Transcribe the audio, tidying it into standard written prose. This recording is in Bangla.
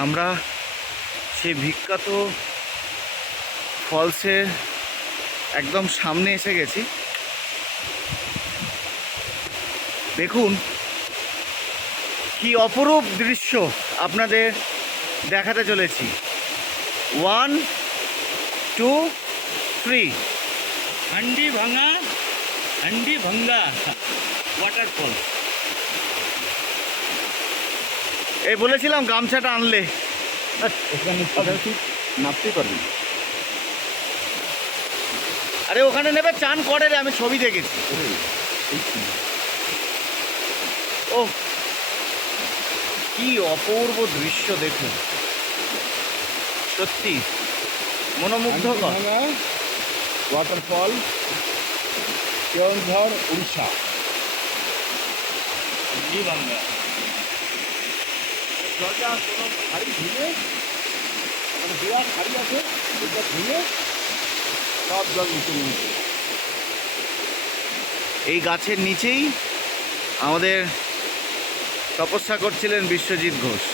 আমরা সেই বিখ্যাত ফলসের একদম সামনে এসে গেছি। দেখুন কি অপরূপ দৃশ্য আপনাদের দেখাতে চলেছি। 1 2 3। হান্ডি ভাঙ্গা ওয়াটারফল। এই বলেছিলাম গামছাটা আনলে। ওখানে ঠিক নামতেই পারবি না। আরে ওখানে নেবে, চান করে রে, আমি ছবি দেখেছি। ও কি অপূর্ব দৃশ্য দেখুন, সত্যি মনোমুগ্ধকর। ওয়াটারফল, কেওনঝড়, উড়িষ্যা। হান্ডি ভাঙ্গা জলটা কোনো খাড়ি ধুয়ে, মানে বিরাট খাড়ি আছে, ওইটা ধুয়ে সব জল নিচে নিয়েছে। এই গাছের নিচেই আমাদের তপস্যা করছিলেন বিশ্বজিৎ ঘোষ।